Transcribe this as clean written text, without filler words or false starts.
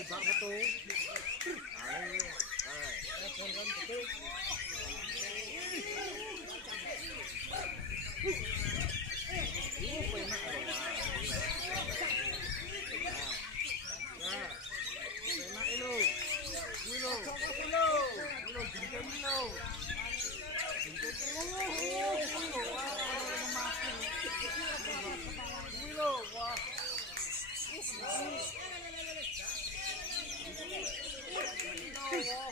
tembak betul. Ayo, betul. Penak loh. Nah, penak lo. Wilo, gendeng lo. Wilo, wah. Kilo.